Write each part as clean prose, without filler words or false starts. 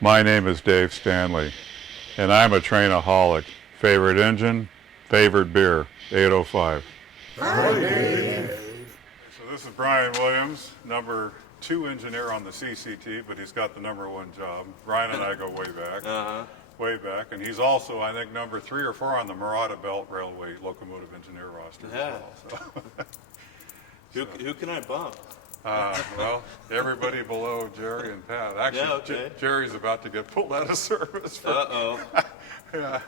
My name is Dave Stanley, and I'm a trainaholic. Favorite engine, favorite beer, 805. Hi, Dave. So this is Brian Williams, number 2 engineer on the CCT, but he's got the number 1 job. Brian and I go way back. Way back, and he's also, I think, number 3 or 4 on the Murata Belt Railway locomotive engineer roster as well. So. Who can I bump? Well, everybody below Jerry and Pat. Actually, Yeah, okay. Jerry's about to get pulled out of service. Yeah,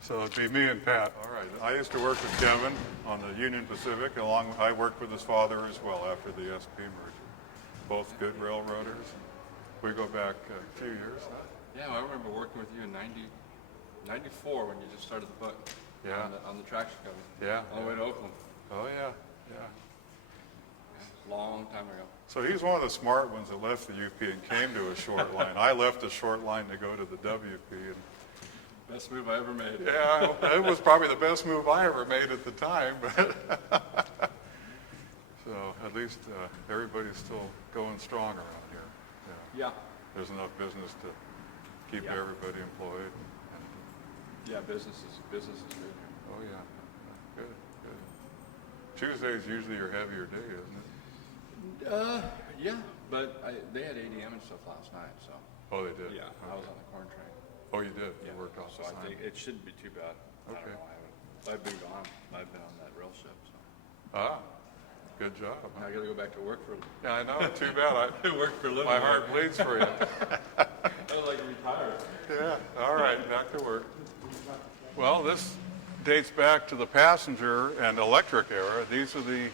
so it'd be me and Pat. All right. I used to work with Kevin on the Union Pacific. I worked with his father as well after the SP merger. Both good railroaders. We go back a few years. Yeah, I remember working with you in 94 when you just started the book. Yeah. On the traction company. Yeah. All the way to Oakland. Oh yeah, yeah. Long time ago. So he's one of the smart ones that left the UP and came to a short line. I left a short line to go to the WP. And Best move I ever made. yeah, it was probably the best move I ever made at the time. But so at least everybody's still going strong around here. Yeah. There's enough business to keep everybody employed. Yeah, business is good. Oh yeah, good, good. Tuesday's usually your heavier day, isn't it? Yeah, but they had ADM and stuff last night, so. Oh, they did? Yeah, I was on the corn train. Oh, you did? Yeah. You worked off So the I sign. think it shouldn't be too bad. Okay. I don't know. I've been gone. I've been on that rail ship, so. Ah, good job. Now I got to go back to work for. Yeah, I know. Too bad. I work for a living. My heart bleeds for you. I was like retired. Yeah. All right. Back to work. Well, this dates back to the passenger and electric era. These are the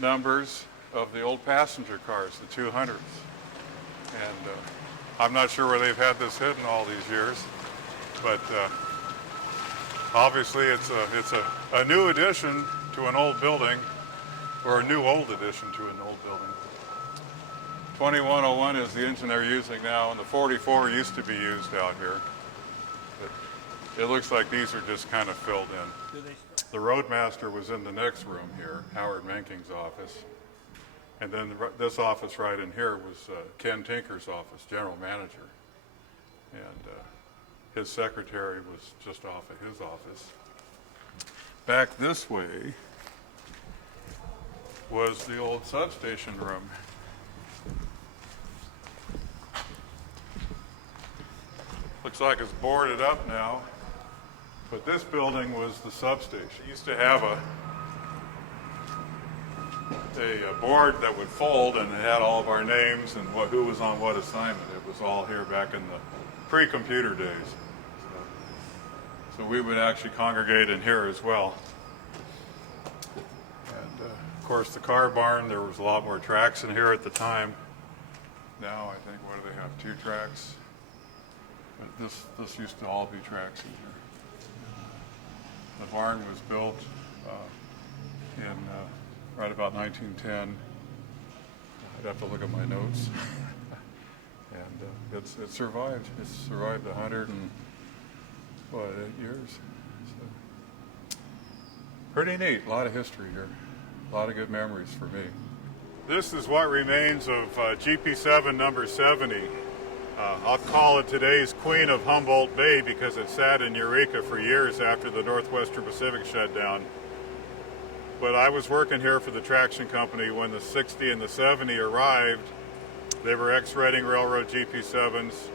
numbers of the old passenger cars, the 200s. And I'm not sure where they've had this hidden all these years, but obviously it's a new addition to an old building, or a new old addition to an old building. 2101 is the engine they're using now, and the 44 used to be used out here. But it looks like these are just kind of filled in. The Roadmaster was in the next room here, Howard Menking's office. And then this office right in here was Ken Tinker's office, general manager. And his secretary was just off of his office. Back this way was the old substation room. Looks like it's boarded up now, but this building was the substation. It used to have a board that would fold, and it had all of our names and who was on what assignment. It was all here back in the pre-computer days. So we would actually congregate in here as well. And of course the car barn, there was a lot more tracks in here at the time. Now I think, what do they have, 2 tracks? But this used to all be tracks in here. The barn was built in right about 1910. I'd have to look at my notes. And it survived. It's survived 108 years. So, pretty neat. A lot of history here. A lot of good memories for me. This is what remains of GP7 number 70. I'll call it today's Queen of Humboldt Bay because it sat in Eureka for years after the Northwestern Pacific shut down. But I was working here for the traction company when the 60 and the 70 arrived. They were ex-Reading Railroad GP7s.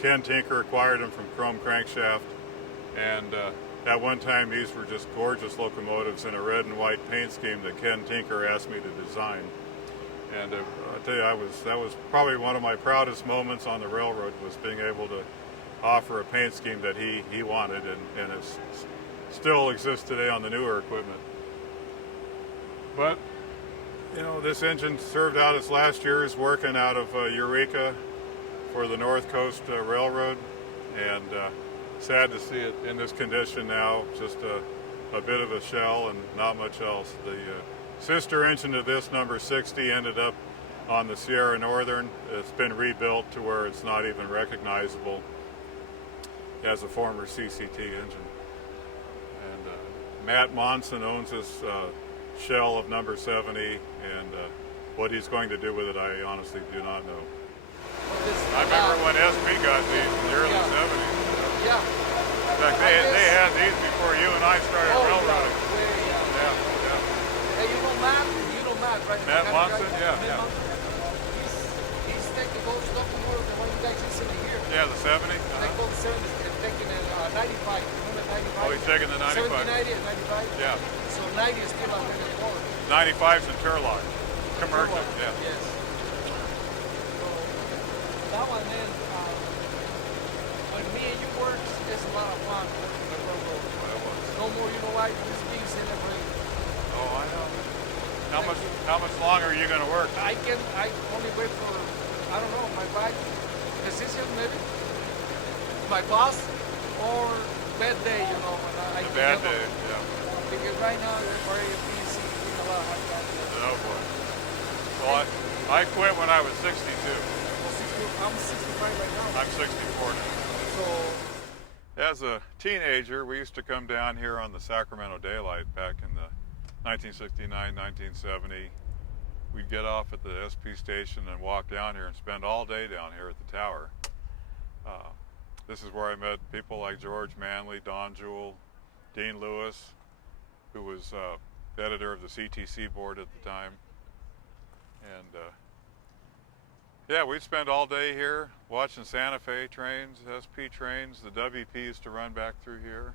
Ken Tinker acquired them from Chrome Crankshaft. And at one time, these were just gorgeous locomotives in a red and white paint scheme that Ken Tinker asked me to design. And I tell you, that was probably one of my proudest moments on the railroad, was being able to offer a paint scheme that he wanted, and it still exists today on the newer equipment. But, you know, this engine served out its last years working out of Eureka for the North Coast Railroad, and sad to see it in this condition now, just a bit of a shell and not much else. The sister engine to this, number 60, ended up on the Sierra Northern. It's been rebuilt to where it's not even recognizable as a former CCT engine. And Matt Monson owns this shell of number 70, and what he's going to do with it, I honestly do not know. this. I remember when SP got these in the early Yeah. 70s. Yeah. In fact, they had these before you and I started railroading. Yeah. Yeah. Hey, you know Matt? You know Matt, right? Matt The Monson? guy- Yeah, Matt yeah. Monson? He's taking those locomotives, the one you guys used in here. Yeah, the 70. They call the 70s and taking a 95. Remember 95? Oh, he's taking the 95. 70, 90 and 95? Yeah. So 90 is still under the floor. 95's in Turlock. Commercial, yeah. Yes. So that one, man, when me and you work, it's a lot of fun working the railroad. No more, you know why? This being celebrated. Oh, I know. How much longer are you going to work? I only wait for, I don't know, my wife, decision maybe, my boss, or bad day, you know. When I The can bad handle day, it. yeah. Because right now, we're very busy, doing a lot of hard times. Oh, boy. Well, I quit when I was 62. I'm 65 right now. I'm 64 now. So, As a teenager, we used to come down here on the Sacramento Daylight back in the 1969, 1970. We'd get off at the SP station and walk down here and spend all day down here at the tower. This is where I met people like George Manley, Don Jewell, Dean Lewis, who was editor of the CTC board at the time. And yeah, we'd spend all day here watching Santa Fe trains, SP trains. The WP used to run back through here,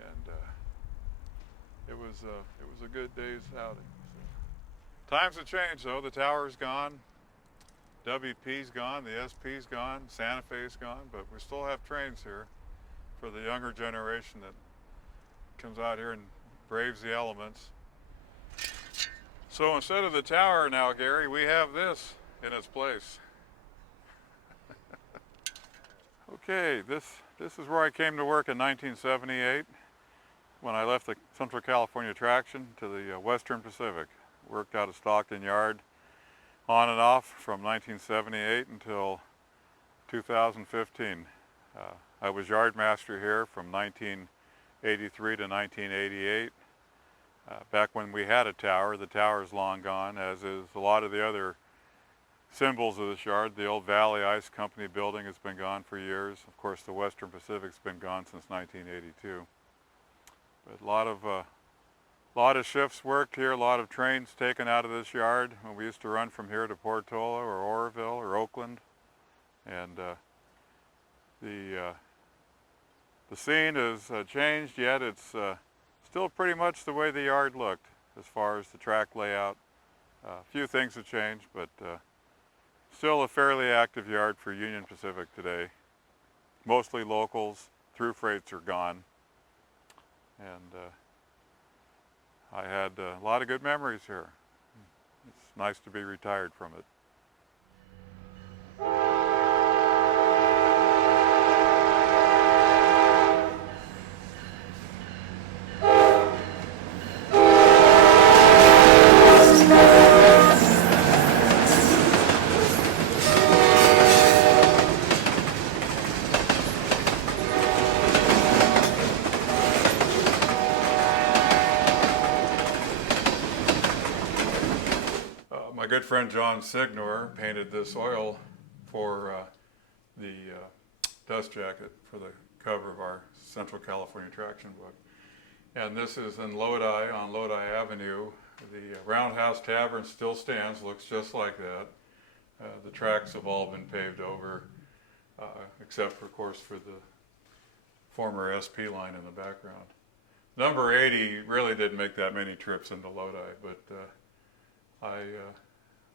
and it was a good day's outing. So, times have changed, though. The tower's gone, WP's gone, the SP's gone, Santa Fe's gone, but we still have trains here for the younger generation that comes out here and braves the elements. So instead of the tower now, Gary, we have this in its place. Okay, this is where I came to work in 1978 when I left the Central California Traction to the Western Pacific. Worked out of Stockton Yard on and off from 1978 until 2015. I was yard master here from 1983 to 1988. Back when we had a tower. The tower is long gone, as is a lot of the other symbols of this yard. The old Valley Ice Company building has been gone for years. Of course, the Western Pacific's been gone since 1982. But a lot of shifts worked here, a lot of trains taken out of this yard when we used to run from here to Portola or Oroville or Oakland. And the scene has changed, yet it's still pretty much the way the yard looked as far as the track layout. A few things have changed, but still a fairly active yard for Union Pacific today. Mostly locals, through freights are gone. And I had a lot of good memories here. It's nice to be retired from it. My good friend John Signor painted this oil for the dust jacket for the cover of our Central California Traction book. And this is in Lodi, on Lodi Avenue. The Roundhouse Tavern still stands, looks just like that. The tracks have all been paved over, except for, of course, for the former SP line in the background. Number 80 really didn't make that many trips into Lodi, but I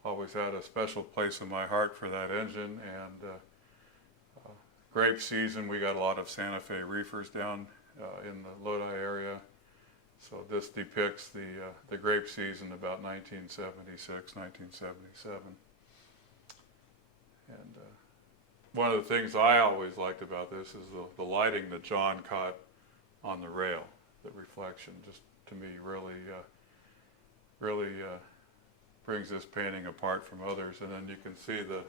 always had a special place in my heart for that engine. And grape season, we got a lot of Santa Fe reefers down in the Lodi area. So this depicts the grape season about 1976, 1977. And one of the things I always liked about this is the lighting that John caught on the rail. The reflection just, to me, really brings this painting apart from others. And then you can see the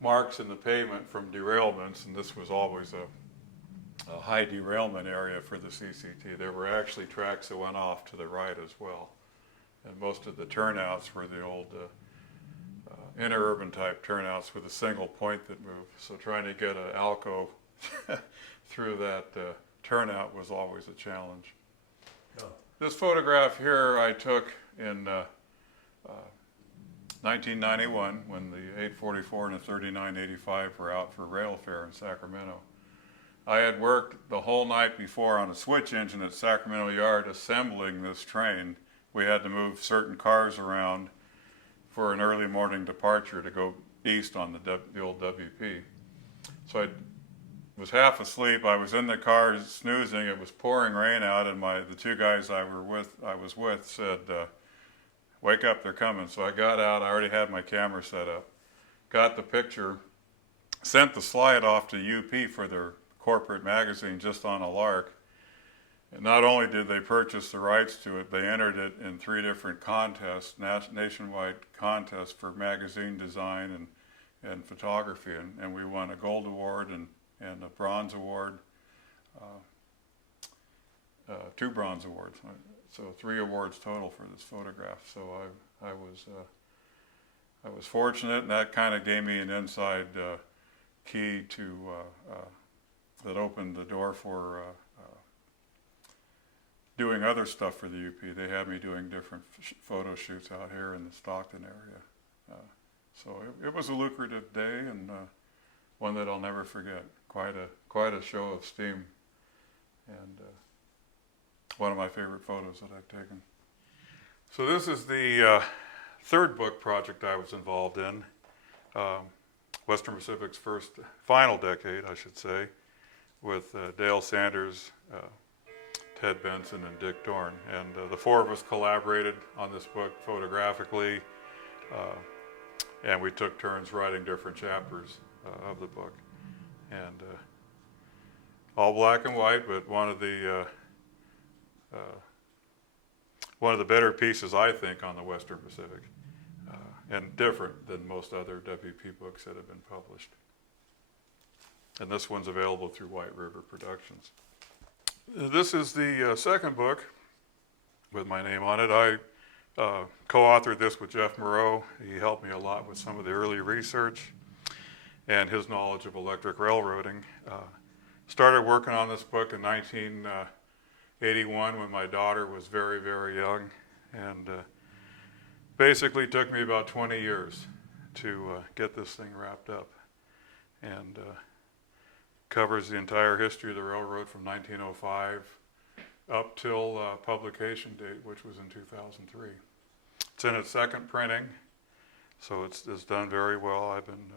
marks in the pavement from derailments, and this was always a high derailment area for the CCT. There were actually tracks that went off to the right as well. And most of the turnouts were the old interurban type turnouts with a single point that moved. So trying to get an Alco through that turnout was always a challenge. Oh. This photograph here I took in 1991 when the 844 and the 3985 were out for rail fair in Sacramento. I had worked the whole night before on a switch engine at Sacramento Yard assembling this train. We had to move certain cars around for an early morning departure to go east on the old WP. So I was half asleep. I was in the car snoozing. It was pouring rain out, and the two guys I was with said, "Wake up, they're coming." So I got out. I already had my camera set up. Got the picture, sent the slide off to UP for their corporate magazine just on a lark. And not only did they purchase the rights to it, they entered it in 3 different contests, nationwide contests for magazine design and photography. And we won a gold award and a bronze award, 2 bronze awards. So 3 awards total for this photograph. So I was fortunate, and that kind of gave me an inside key to that opened the door for doing other stuff for the UP. They had me doing different photo shoots out here in the Stockton area. So it was a lucrative day, and one that I'll never forget. Quite a show of steam, and one of my favorite photos that I've taken. So this is the 3rd book project I was involved in, Western Pacific's final decade, I should say, with Dale Sanders, Ted Benson, and Dick Dorn. And the 4 of us collaborated on this book photographically, and we took turns writing different chapters of the book. And all black and white, but one of the better pieces, I think, on the Western Pacific, and different than most other WP books that have been published. And this one's available through White River Productions. This is the 2nd book with my name on it. I co-authored this with Jeff Moreau. He helped me a lot with some of the early research and his knowledge of electric railroading. Started working on this book in 1981 when my daughter was very, very young, and basically took me about 20 years to get this thing wrapped up, and covers the entire history of the railroad from 1905 up till publication date, which was in 2003. It's in its 2nd printing, so it's done very well. I've been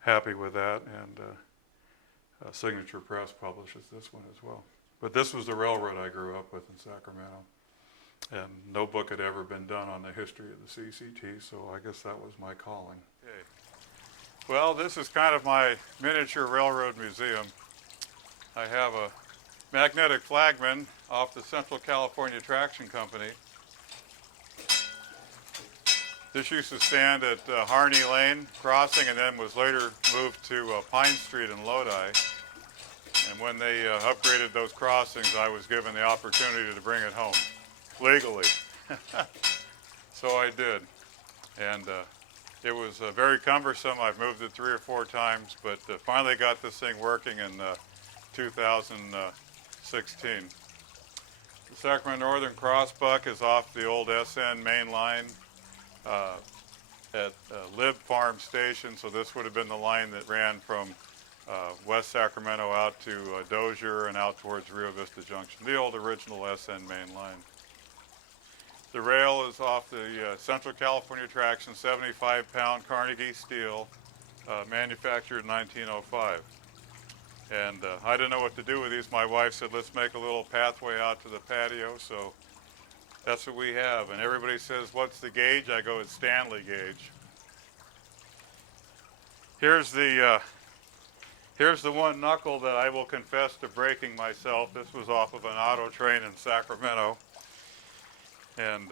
happy with that, and Signature Press publishes this one as well. But this was the railroad I grew up with in Sacramento, and no book had ever been done on the history of the CCT, so I guess that was my calling. Okay. Well, this is kind of my miniature railroad museum. I have a magnetic flagman off the Central California Traction Company. This used to stand at Harney Lane Crossing, and then was later moved to Pine Street in Lodi. And when they upgraded those crossings, I was given the opportunity to bring it home, legally. So I did. And it was very cumbersome. I've moved it 3 or 4 times, but finally got this thing working in 2016. The Sacramento Northern Crossbuck is off the old SN main line at Lib Farm Station, so this would have been the line that ran from West Sacramento out to Dozier and out towards Rio Vista Junction, the old original SN main line. The rail is off the Central California Traction 75-pound Carnegie steel, manufactured in 1905. And I didn't know what to do with these. My wife said, let's make a little pathway out to the patio, so that's what we have. And everybody says, what's the gauge? I go, it's Stanley gauge. Here's the one knuckle that I will confess to breaking myself. This was off of an auto train in Sacramento. And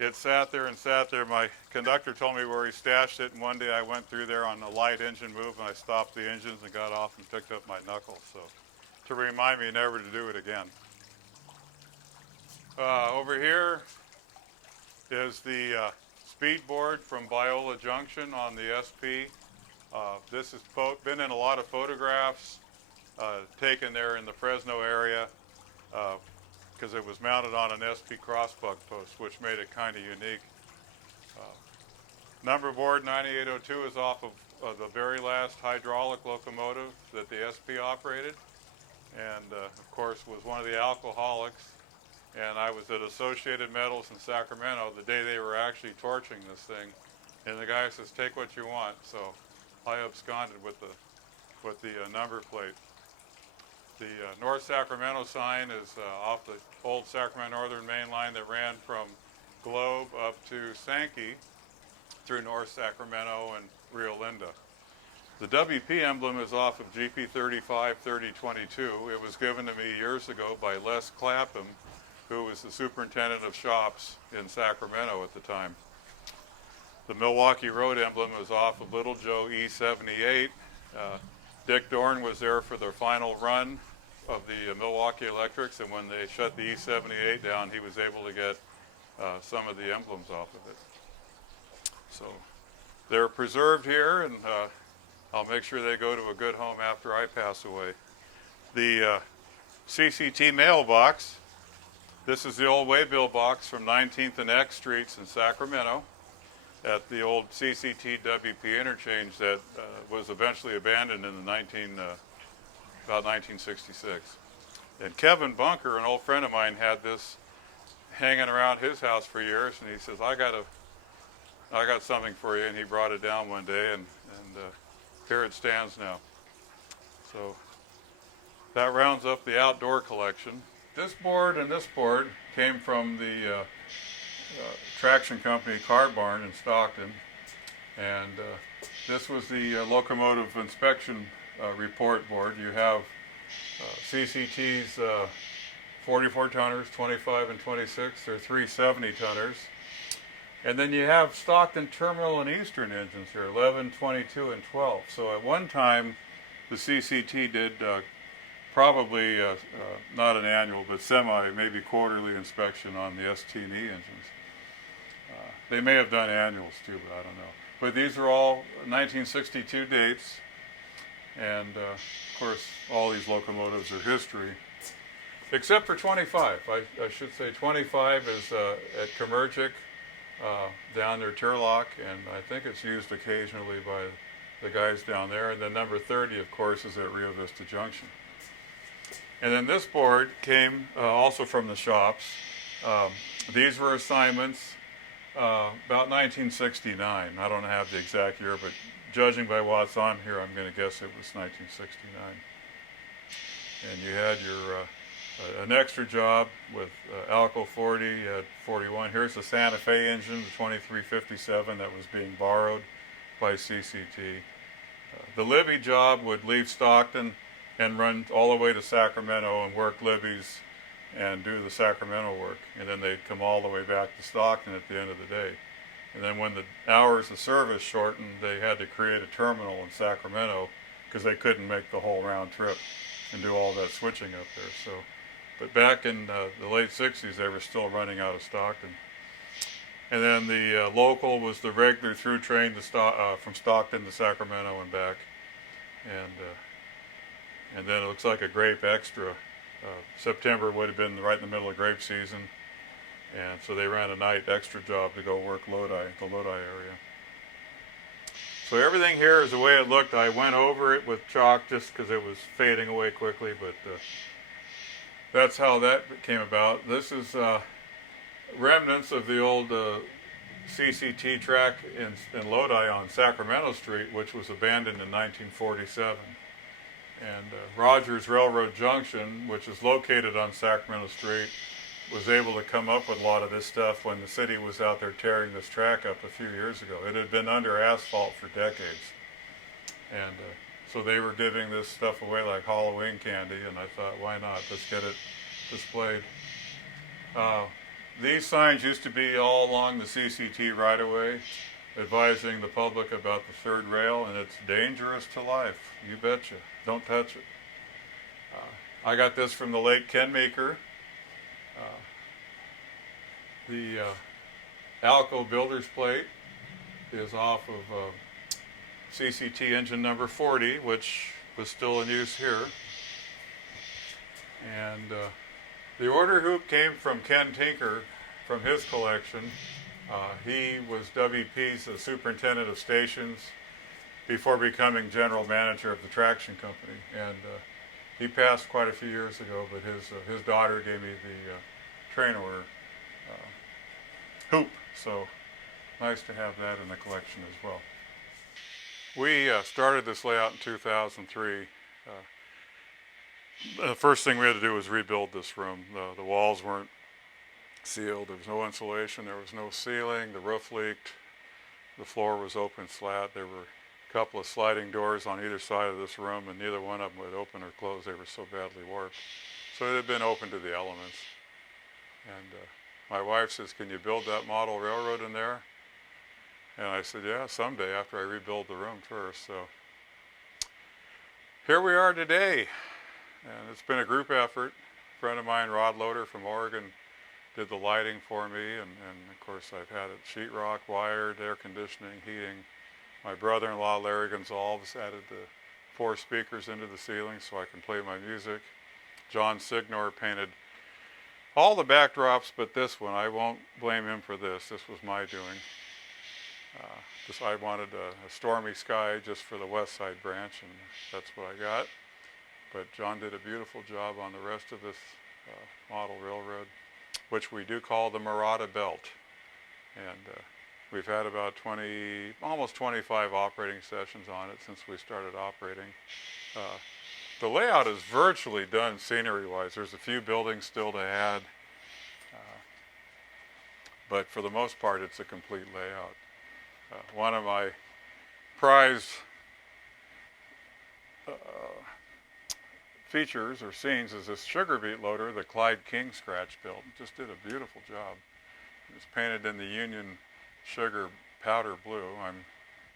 it sat there and sat there. My conductor told me where he stashed it, and one day I went through there on a light engine move, and I stopped the engines and got off and picked up my knuckle, so to remind me never to do it again. Over here is the speed board from Biola Junction on the SP. This has been in a lot of photographs taken there in the Fresno area because it was mounted on an SP crossbuck post, which made it kind of unique. Number board 9802 is off of the very last hydraulic locomotive that the SP operated, and of course was one of the alcoholics. And I was at Associated Metals in Sacramento the day they were actually torching this thing, and the guy says, "Take what you want." So I absconded with the number plate. The North Sacramento sign is off the old Sacramento Northern Main Line that ran from Globe up to Sankey through North Sacramento and Rio Linda. The WP emblem is off of GP 353022. It was given to me years ago by Les Clapham, who was the superintendent of shops in Sacramento at the time. The Milwaukee Road emblem is off of Little Joe E78. Dick Dorn was there for their final run of the Milwaukee Electrics, and when they shut the E78 down, he was able to get some of the emblems off of it. So they're preserved here, and I'll make sure they go to a good home after I pass away. The CCT mailbox, this is the old waybill box from 19th and X Streets in Sacramento at the old CCT WP interchange that was eventually abandoned in the about 1966. And Kevin Bunker, an old friend of mine, had this hanging around his house for years, and he says, I got something for you, and he brought it down one day, and here it stands now. So that rounds up the outdoor collection. This board and this board came from the traction company Car Barn in Stockton, and this was the locomotive inspection report board. You have CCT's 44 tonners, 25 and 26. They're 370 tonners. And then you have Stockton Terminal and Eastern engines here, 11, 22, and 12. So at one time, the CCT did probably not an annual, but maybe quarterly inspection on the ST&E engines. They may have done annuals too, but I don't know. But these are all 1962 dates, and of course, all these locomotives are history, except for 25. I should say 25 is at Commercic, down near Turlock, and I think it's used occasionally by the guys down there. And then number 30, of course, is at Rio Vista Junction. And then this board came also from the shops. These were assignments about 1969. I don't have the exact year, but judging by what's on here, I'm going to guess it was 1969. And you had your an extra job with Alco 40 at 41. Here's the Santa Fe engine, the 2357 that was being borrowed by CCT. The Libby job would leave Stockton and run all the way to Sacramento and work Libby's and do the Sacramento work. And then they'd come all the way back to Stockton at the end of the day. And then when the hours of service shortened, they had to create a terminal in Sacramento because they couldn't make the whole round trip and do all that switching up there. So, but back in the late 60s, they were still running out of Stockton. And then the local was the regular through train to from Stockton to Sacramento and back. And then it looks like a grape extra. September would have been right in the middle of grape season. And so they ran a night extra job to go work Lodi, the Lodi area. So everything here is the way it looked. I went over it with chalk just because it was fading away quickly, but that's how that came about. This is remnants of the old CCT track in Lodi on Sacramento Street, which was abandoned in 1947. And Rogers Railroad Junction, which is located on Sacramento Street, was able to come up with a lot of this stuff when the city was out there tearing this track up a few years ago. It had been under asphalt for decades. And so they were giving this stuff away like Halloween candy, and I thought, why not? Let's get it displayed. These signs used to be all along the CCT right-of-way, advising the public about the third rail, and it's dangerous to life. You betcha. Don't touch it. I got this from the late Ken Meeker. Alco Builder's plate is off of CCT engine number 40, which was still in use here. And the order hoop came from Ken Tinker from his collection. He was WP's superintendent of stations before becoming general manager of the traction company. And he passed quite a few years ago, but his daughter gave me the train order hoop. So nice to have that in the collection as well. We started this layout in 2003. The first thing we had to do was rebuild this room. The walls weren't sealed. There was no insulation. There was no ceiling. The roof leaked. The floor was open slat. There were a couple of sliding doors on either side of this room, and neither one of them would open or close. They were so badly warped. So it had been open to the elements. And my wife says, "Can you build that model railroad in there?" And I said, "Yeah, someday after I rebuild the room first." So here we are today. And it's been a group effort. A friend of mine, Rod Loader from Oregon, did the lighting for me. And of course, I've had it sheetrock, wired, air conditioning, heating. My brother-in-law, Larry Gonzalez, added the 4 speakers into the ceiling so I can play my music. John Signor painted all the backdrops but this one. I won't blame him for this. This was my doing. I wanted a stormy sky just for the west side branch, and that's what I got. But John did a beautiful job on the rest of this model railroad, which we do call the Murata Belt. And we've had about almost 25 operating sessions on it since we started operating. The layout is virtually done scenery-wise. There's a few buildings still to add, but for the most part, it's a complete layout. One of my prized features or scenes is this sugar beet loader that Clyde King scratch built. Just did a beautiful job. It was painted in the Union sugar powder blue. I'm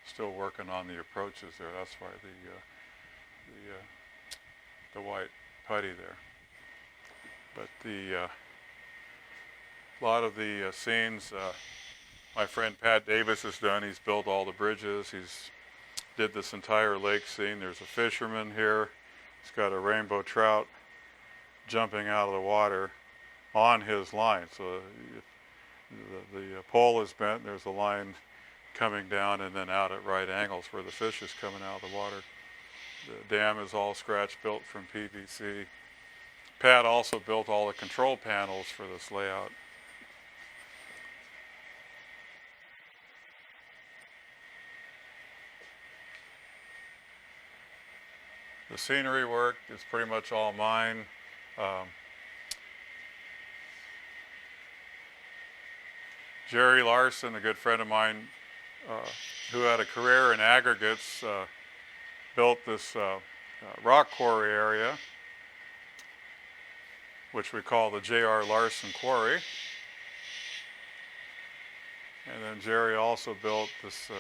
still working on the approaches there. That's why the white putty there. But a lot of the scenes my friend Pat Davis has done. He's built all the bridges. He's did this entire lake scene. There's a fisherman here. He's got a rainbow trout jumping out of the water on his line. So the pole is bent. There's a line coming down and then out at right angles where the fish is coming out of the water. The dam is all scratch built from PVC. Pat also built all the control panels for this layout. The scenery work is pretty much all mine. Jerry Larson, a good friend of mine who had a career in aggregates, built this rock quarry area, which we call the J.R. Larson Quarry. And then Jerry also built this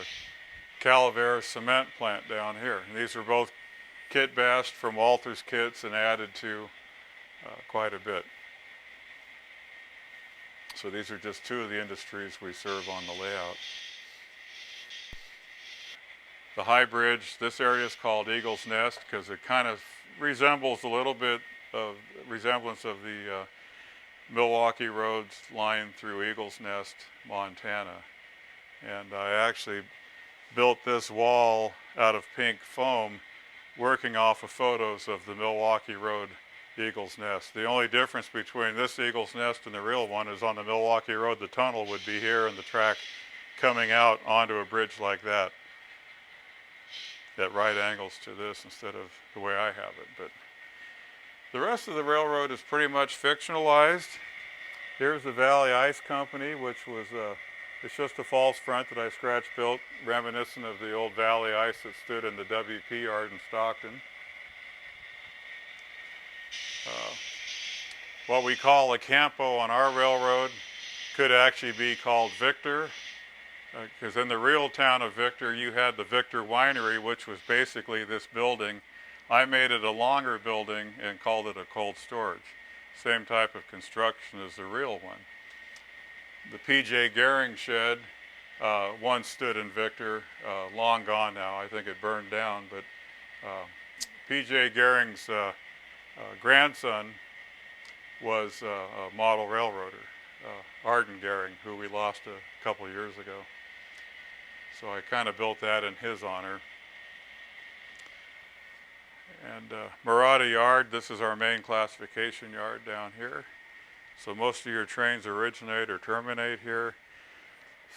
Calavera cement plant down here. And these are both kit bashed from Walther's kits and added to quite a bit. So these are just 2 of the industries we serve on the layout. The high bridge, this area is called Eagle's Nest because it kind of resembles a little bit of resemblance of the Milwaukee Roads line through Eagle's Nest, Montana. And I actually built this wall out of pink foam working off of photos of the Milwaukee Road Eagle's Nest. The only difference between this Eagle's Nest and the real one is on the Milwaukee Road, the tunnel would be here and the track coming out onto a bridge like that at right angles to this instead of the way I have it. But the rest of the railroad is pretty much fictionalized. Here's the Valley Ice Company, which was it's just a false front that I scratch built, reminiscent of the old Valley Ice that stood in the WP yard in Stockton. What we call a Campo on our railroad could actually be called Victor, because in the real town of Victor, you had the Victor Winery, which was basically this building. I made it a longer building and called it a cold storage. Same type of construction as the real one. The P.J. Gehring shed once stood in Victor, long gone now. I think it burned down, but P.J. Gehring's grandson was a model railroader, Arden Gehring, who we lost a couple years ago. So I kind of built that in his honor. And Murata Yard, this is our main classification yard down here. So most of your trains originate or terminate here.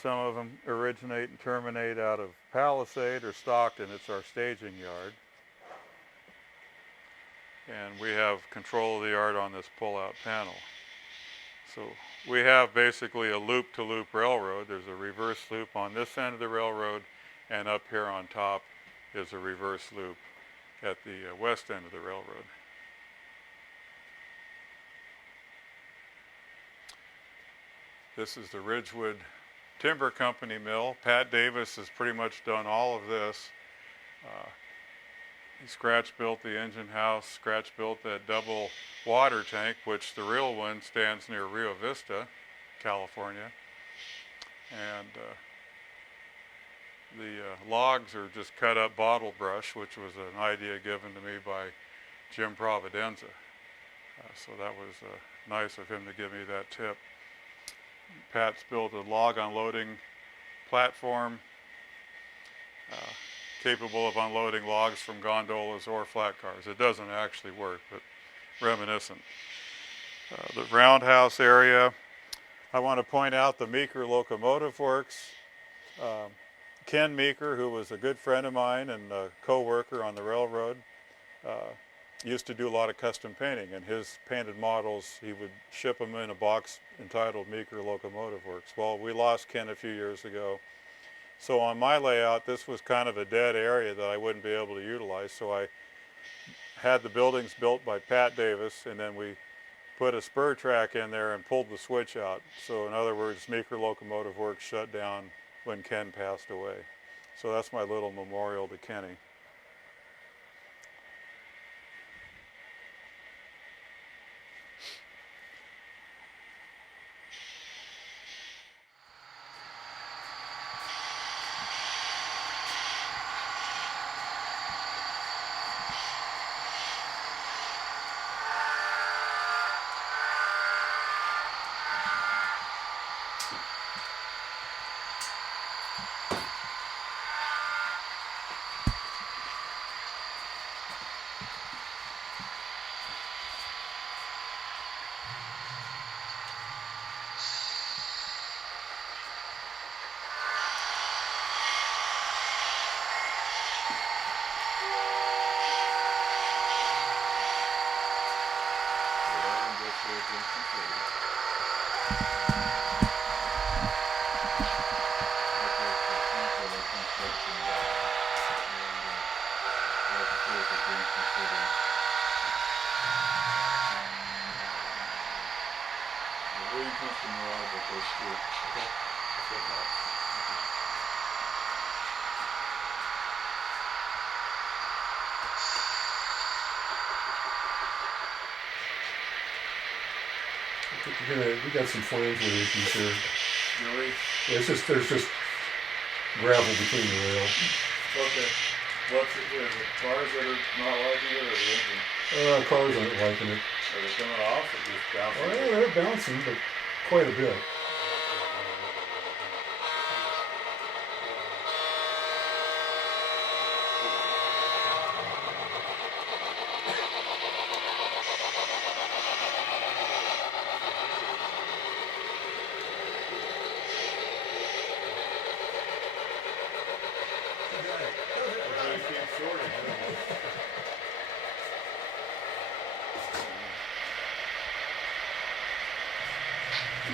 Some of them originate and terminate out of Palisade or Stockton. It's our staging yard. And we have control of the yard on this pull-out panel. So we have basically a loop-to-loop railroad. There's a reverse loop on this end of the railroad, and up here on top is a reverse loop at the west end of the railroad. This is the Ridgewood Timber Company mill. Pat Davis has pretty much done all of this. He scratch built the engine house, scratch built that double water tank, which the real one stands near Rio Vista, California. And the logs are just cut up bottle brush, which was an idea given to me by Jim Providenza. So that was nice of him to give me that tip. Pat's built a log unloading platform capable of unloading logs from gondolas or flat cars. It doesn't actually work, but reminiscent. The roundhouse area, I want to point out the Meeker Locomotive Works. Ken Meeker, who was a good friend of mine and a co-worker on the railroad, used to do a lot of custom painting, and his painted models, he would ship them in a box entitled Meeker Locomotive Works. Well, we lost Ken a few years ago. So on my layout, this was kind of a dead area that I wouldn't be able to utilize. So I had the buildings built by Pat Davis, and then we put a spur track in there and pulled the switch out. So in other words, Meeker Locomotive Works shut down when Ken passed away. So that's my little memorial to Kenny. We got some flames with issues here. Really? Yeah, there's just gravel between the rails. Okay. What's it with? The cars that are not liking it, or the engine? Cars aren't liking it. Are they coming off or just bouncing? Oh, yeah, they're bouncing, but quite a bit.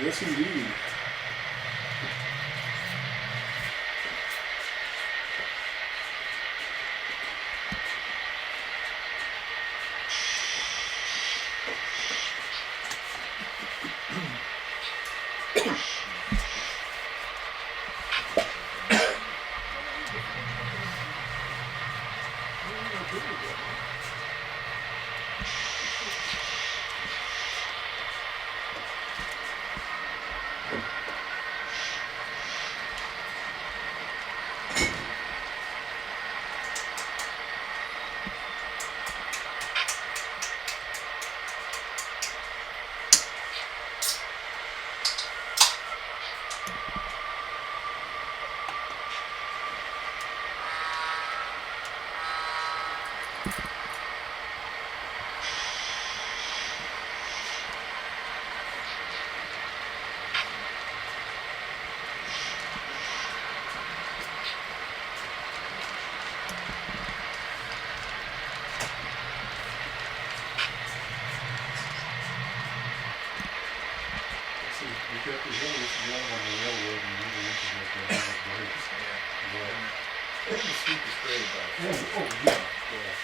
Yes, indeed. Yeah, on the railroad and really into this, breaks. The steepest grade by far. Oh, yeah, yeah.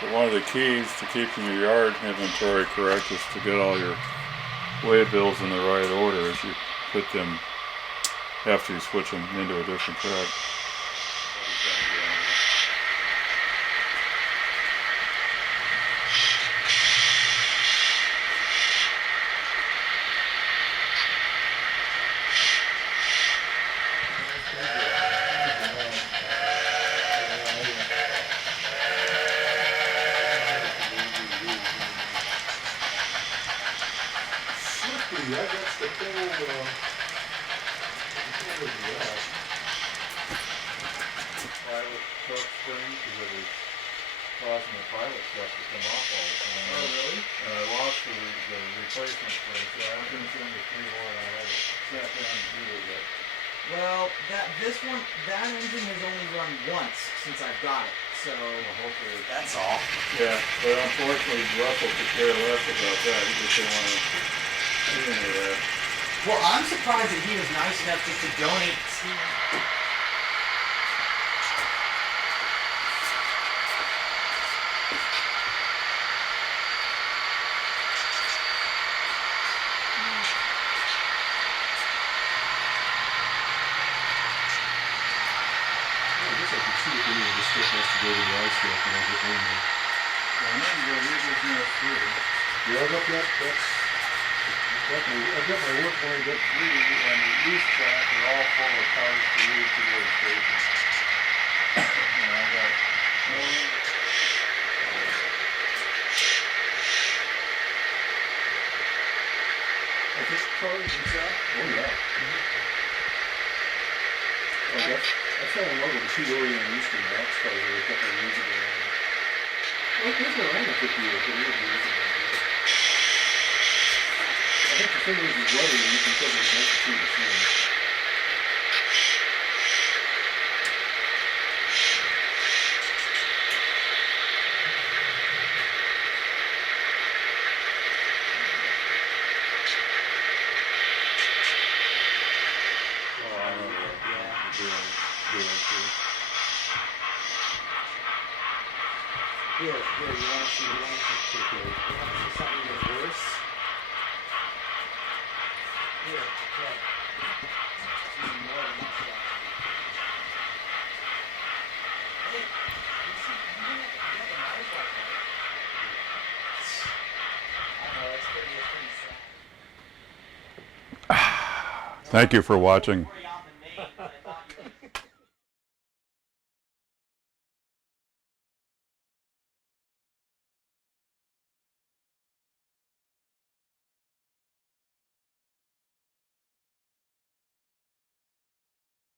So one of the keys to keeping your yard inventory correct is to get all your way bills in the right order as you put them after you switch them into a different track. Yeah, that's the whole, Pilot truck springs because it was causing the pilot stuff to come off all the time. Oh, really? And I lost the replacement spring, so I haven't seen the 3-1. I haven't sat down and do it yet. Well, that engine has only run once since I've got it, so Well, hopefully it's that's all. Yeah, but unfortunately Russell could care less about that. He just didn't want to see any of that. Well, I'm surprised that he was nice enough just to donate the steam. I guess I can see if any of this stuff has to go to the ice stuff when I get home there. I know you got Eagles Nest too. Yeah, I've got that, I've got my work lined up. On the east track, they're all full of cars to leave to go to station. And I got I think cars and stuff. Oh, yeah. I fell in love with the 2 Orient Eastern Max cars a couple of years ago. Well, there's no wrong with 50 years ago. I think the thing is weather, you can tell there's multitude of things. Here, you want to see something even worse? Here, okay. Even more than that stuff. Hey, you see, you got the knife like that. I know, it's pretty sad. Thank you for watching.